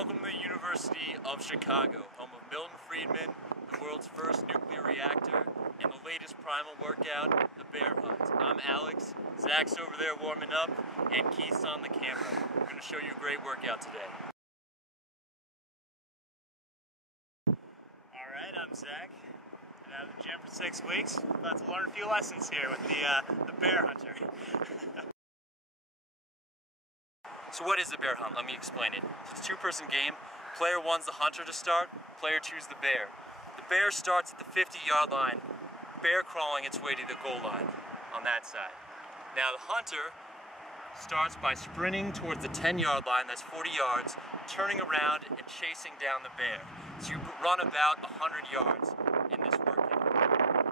Welcome to the University of Chicago, home of Milton Friedman, the world's first nuclear reactor, and the latest Primal workout, the bear hunt. I'm Alex, Zach's over there warming up, and Keith's on the camera. We're going to show you a great workout today. Alright, I'm Zach. Been out of the gym for 6 weeks. About to learn a few lessons here with the bear hunter. So what is the bear hunt? Let me explain it. It's a two-person game. Player one's the hunter to start, player two's the bear. The bear starts at the 50-yard line, bear crawling its way to the goal line on that side. Now the hunter starts by sprinting towards the 10-yard line, that's 40 yards, turning around and chasing down the bear. So you run about 100 yards in this workout.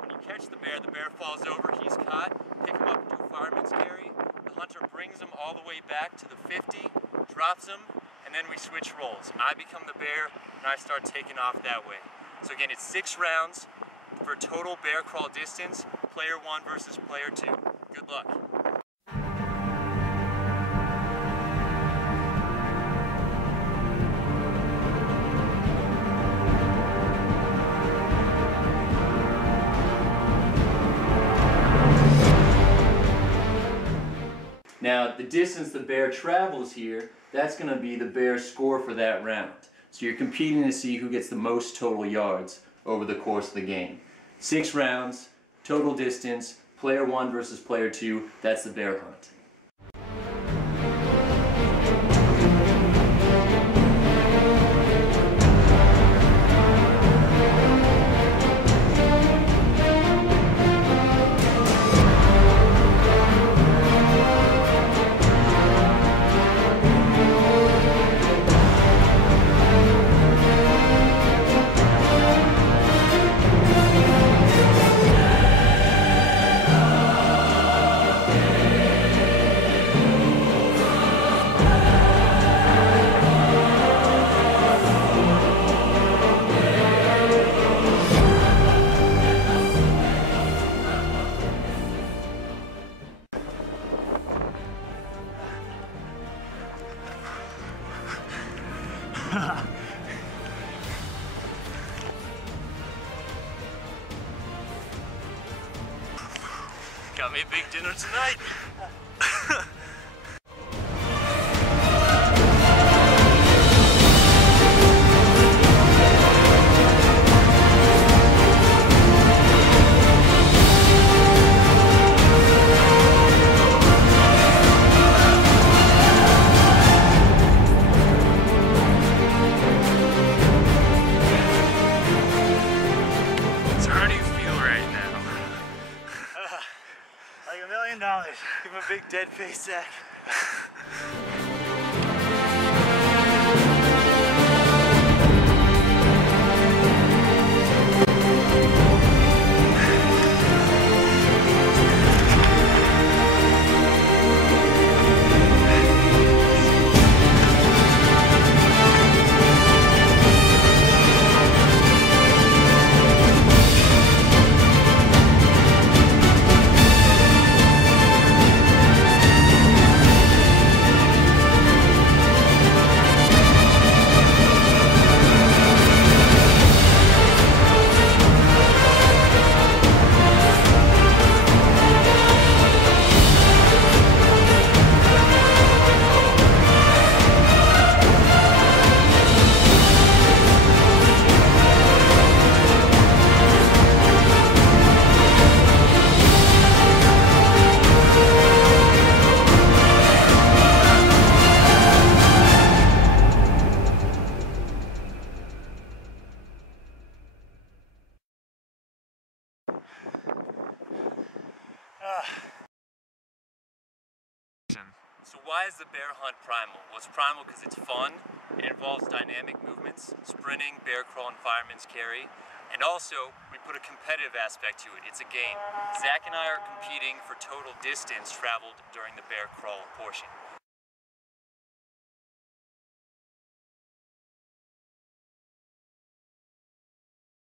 When you catch the bear falls over, he's caught, pick him up and do a fireman's carry. The hunter brings him all the way back to the 50, drops him, and then we switch roles. I become the bear, and I start taking off that way. So again, it's 6 rounds for total bear crawl distance, player 1 versus player 2. Good luck. Now, the distance the bear travels here, that's going to be the bear's score for that round. So you're competing to see who gets the most total yards over the course of the game. 6 rounds, total distance, player 1 versus player 2, that's the bear hunt. Got me a big dinner tonight. Like $1 million. Give him a big dead face, Zach. So why is the bear hunt primal? Well, it's primal because it's fun, it involves dynamic movements, sprinting, bear crawl, and fireman's carry, and also we put a competitive aspect to it. It's a game. Zach and I are competing for total distance traveled during the bear crawl portion.